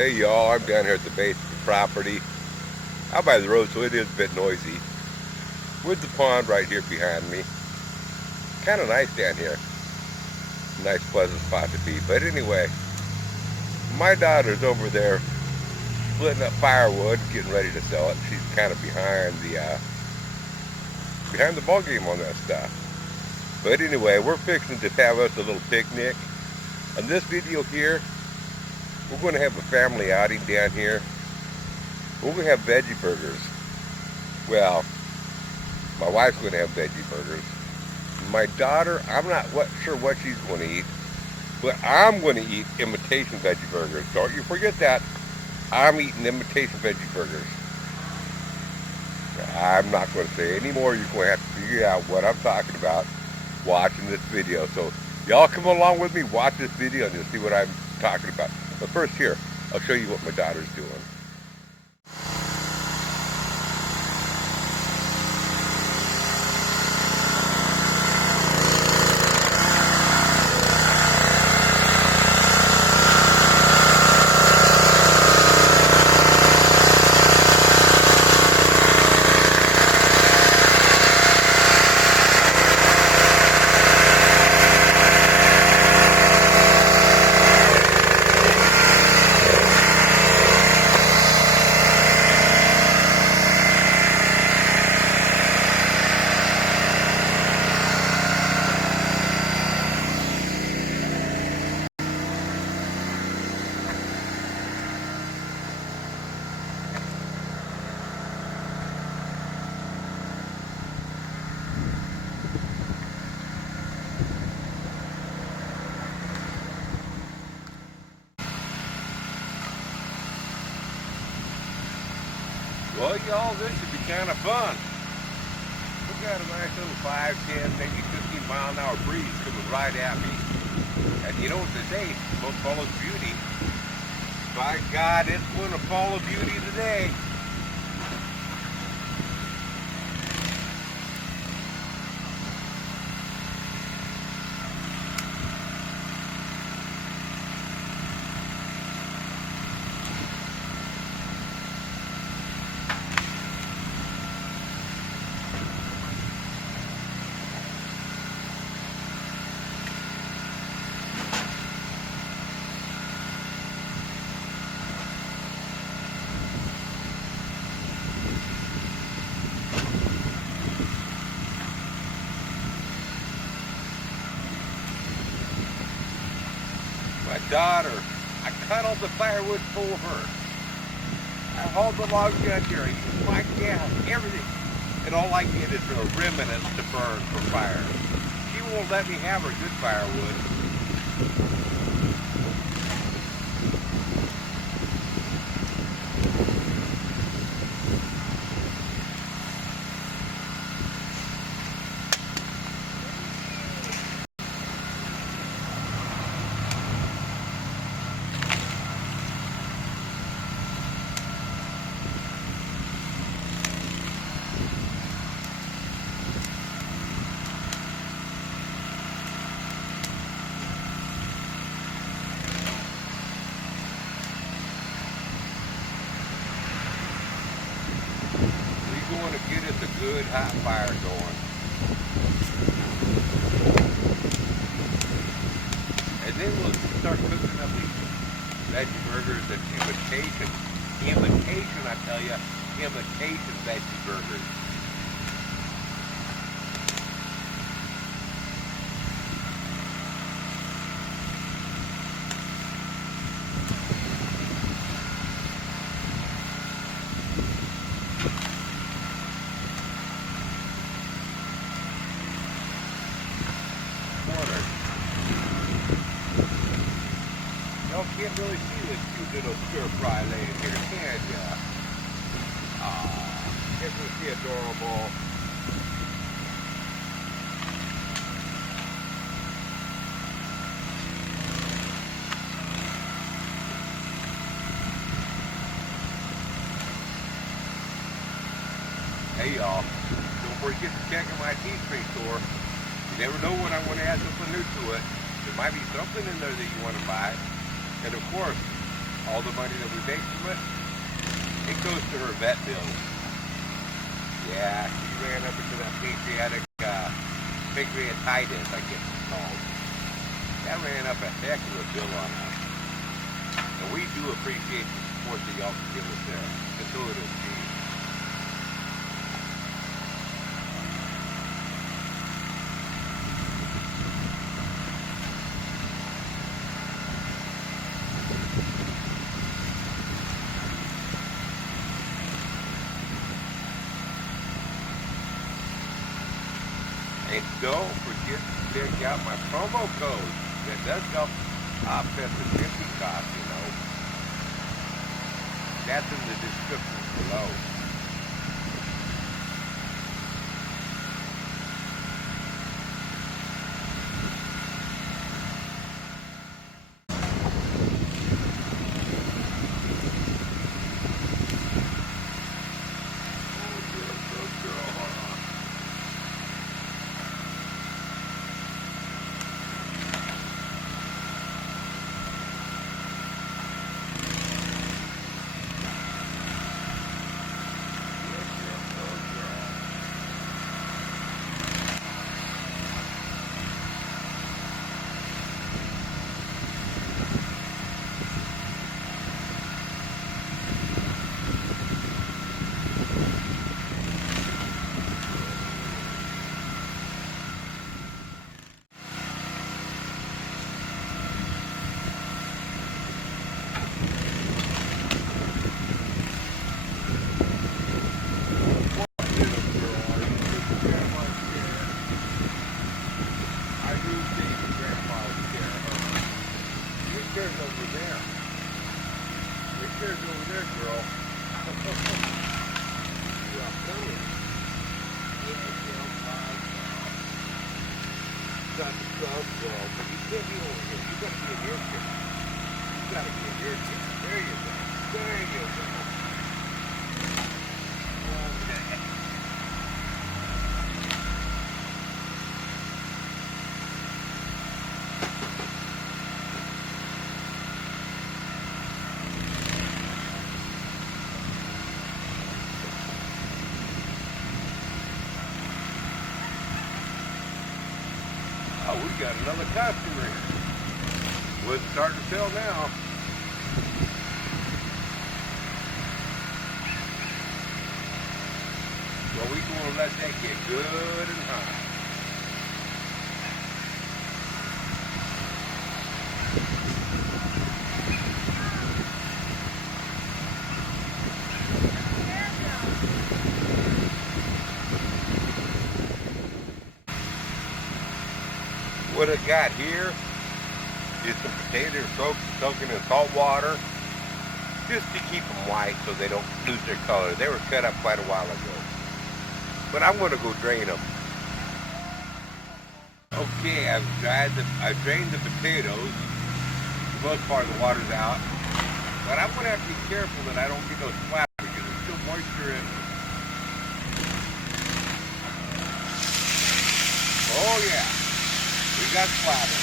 Hey y'all, I'm down here at the base of the property, out by the road, so it is a bit noisy. With the pond right here behind me. Kind of nice down here. Nice pleasant spot to be. But anyway, my daughter's over there splitting up firewood, getting ready to sell it. She's kind of behind the ball game on that stuff. But anyway, we're fixing to have us a little picnic. On this video here, we're going to have a family outing down here. We're going to have veggie burgers. Well, my wife's going to have veggie burgers. My daughter, I'm not sure what she's going to eat, but I'm going to eat imitation veggie burgers. Don't you forget that. I'm eating imitation veggie burgers. I'm not going to say any more. You're going to have to figure out what I'm talking about watching this video. So y'all come along with me, watch this video, and you'll see what I'm talking about. But first here, I'll show you what my daughter's doing. Well, y'all, this should be kind of fun. We got a nice little 5, 10, maybe 15 mile an hour breeze coming right at me. And you know what they say, smoke follows beauty. By God, it's going to follow beauty today. My daughter, I cut all the firewood for her. I hauled the logs out here, I used my gas, everything. And all I get is a remnants to burn for fire. She won't let me have her good firewood. Going to get us a good hot fire going. And then we'll start cooking up these veggie burgers and imitation, I tell you, imitation veggie burgers. Y'all can't really see this cute little stir fry laying here, can ya? Isn't she adorable? Hey y'all, don't forget to check out my tea tree store. You never know when I want to add something new to it. There might be something in there that you want to buy. And of course, All the money that we make from it goes to her vet bills. Yeah, she ran up into that pancreatitis, I guess it's called. That ran up a heck of a bill on us. And we do appreciate the support that y'all can give us there. Just so it is cheap. And don't forget to check out my promo code. That does help offset the shipping cost, you know. That's in the description below. There's over there. There's over there, girl. Yeah, I'm coming. Got the club, girl, but you can't be over here. You gotta be in your chair. You gotta be in your chair. There you go. There you go. Okay. Oh, we got another customer here. Wood's starting to sell now. Well, we gonna let that get good and high. What I got here is some potatoes soaking in salt water just to keep them white so they don't lose their color. They were cut up quite a while ago. But I'm going to go drain them. Okay, I've drained the potatoes. The most part of the water's out. But I'm going to have to be careful that I don't get those flat because there's still moisture in them. Oh yeah. We got splatter.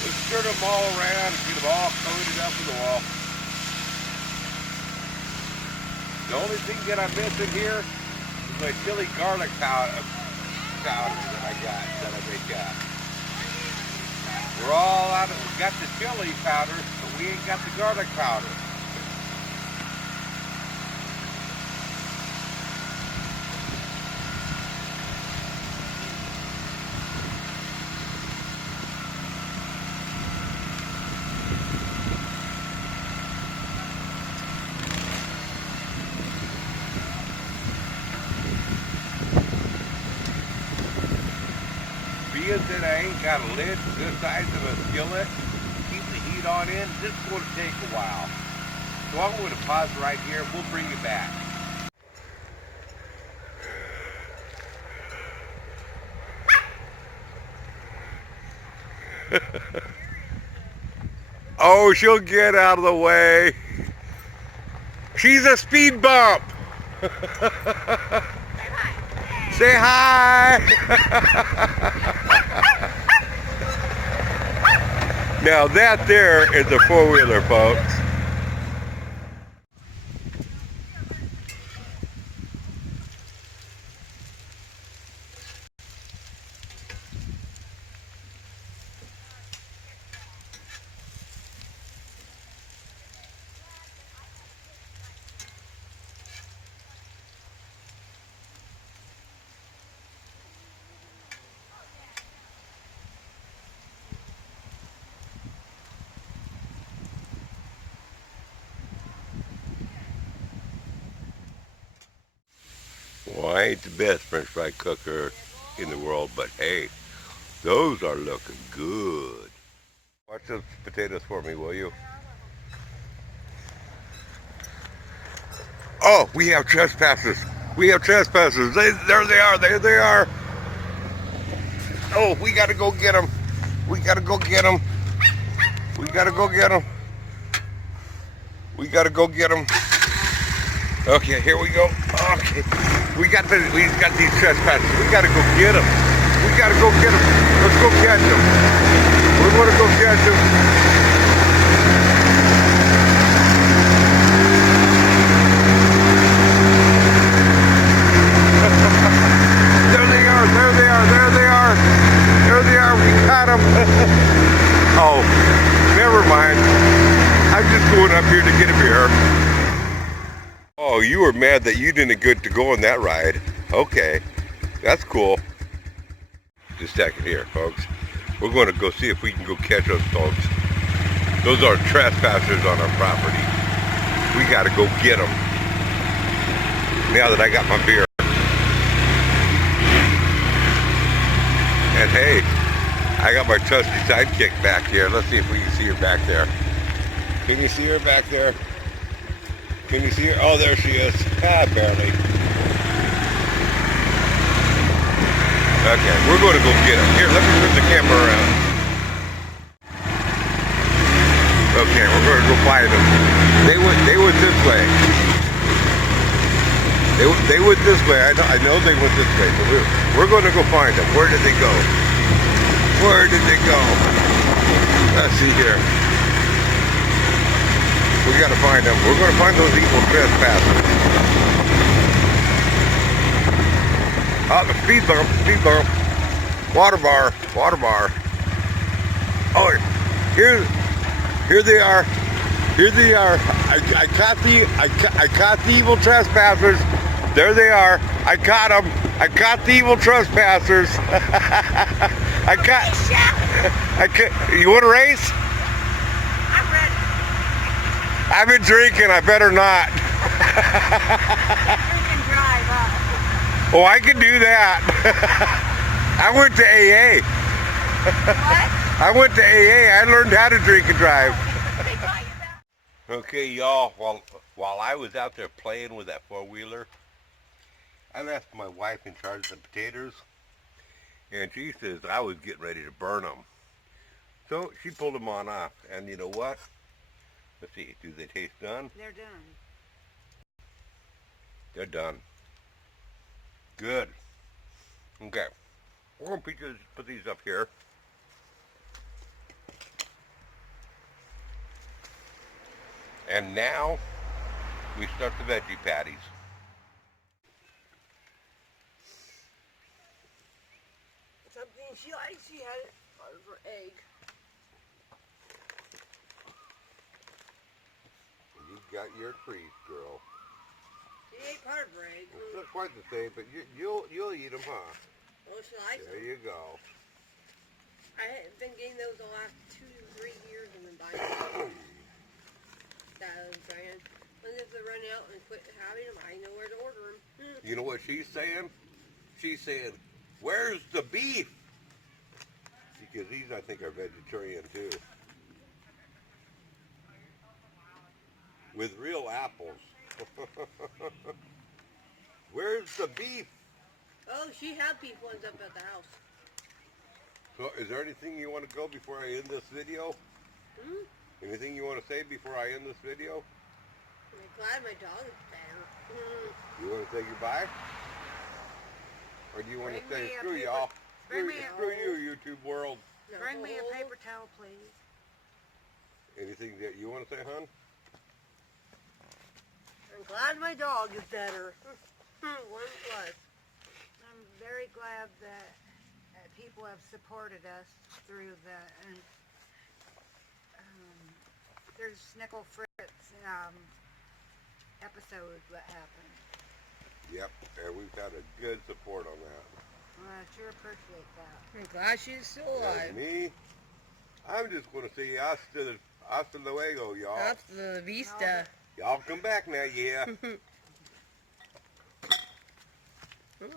Let's stir them all around and get them all coated up with oil. The only thing that I'm missing here is my chili garlic powder that I make up. We're all out of, we got the chili powder, but we ain't got the garlic powder. Being that I ain't got a lid this size of a skillet, keep the heat on in, this is going to take a while. So I'm going to pause right here, we'll bring you back. Oh, she'll get out of the way. She's a speed bump. Say hi! Now that there is a four-wheeler, folks. Well, I ain't the best French fry cooker in the world, but hey, those are looking good. Watch those potatoes for me, will you? Oh, we have trespassers. We have trespassers. There they are. There they are. Oh, we gotta go get them. We gotta go get them. We gotta go get them. We gotta go get them. Okay, here we go. Okay, we got these trespassers. We gotta go get them. We gotta go get them. Let's go catch them. We wanna go catch them. There they are. There they are. There they are. There they are. We got them. Oh, never mind. I'm just going up here to get a beer. Oh, you were mad that you didn't get to go on that ride. Okay, that's cool. Just a second here, folks. We're going to go see if we can go catch those folks. Those are trespassers on our property. We got to go get them. Now that I got my beer. And hey, I got my trusty sidekick back here. Let's see if we can see her back there. Can you see her back there? Can you see her? Oh, there she is. Ah, barely. Okay, we're going to go get them. Here, let me turn the camera around. Okay, we're going to go find them. They went this way. They went this way. I know they went this way. But we're going to go find them. Where did they go? Where did they go? Let's see here. We got to find them. We're going to find those evil trespassers. Oh, the speed bump, speed bump. Water bar, water bar. Oh, here they are. Here they are. I caught the evil trespassers. There they are. I caught them. I caught the evil trespassers. You want to race? I'm ready. I've been drinking. I better not. You can drive up. Oh, I can do that. I went to AA. What? I went to AA. I learned how to drink and drive. Okay, y'all, while I was out there playing with that four-wheeler, I left my wife in charge of the potatoes, and she says I was getting ready to burn them. So she pulled them on off, and you know what? Let's see, do they taste done? They're done. They're done. Good. Okay, we're going to put these up here. And now, we start the veggie patties. Something she likes, she had it for egg. You got your treat, girl. She ate part of her egg. It's not quite the same, but you'll eat them, huh? Well, she likes There them. you go. I have been getting those the last 2 to 3 years and then buying them. That I was trying. When if they run out and quit having them, I know where to order them. You know what she's saying? She's saying, where's the beef? Because these, I think, are vegetarian, too. With real apples. Where's the beef? Oh, she had beef ones up at the house. So, is there anything you want to go before I end this video? Hmm? Anything you want to say before I end this video? I'm glad my dog is better. You want to say goodbye? Or do you want to Bring say me a screw paper- y'all? bring Screw, me a- screw you, YouTube world. No. Bring me a paper towel, please. Anything that you want to say, hon? I'm glad my dog is better. One plus. I'm very glad that people have supported us through the, and there's Nickel Fritz episode that happened. Yep, and we've had a good support on that. I sure appreciate that. I'm glad she's still And alive. me, I'm just going to say hasta luego, y'all. That's the vista. Y'all come back now, yeah. Ooh.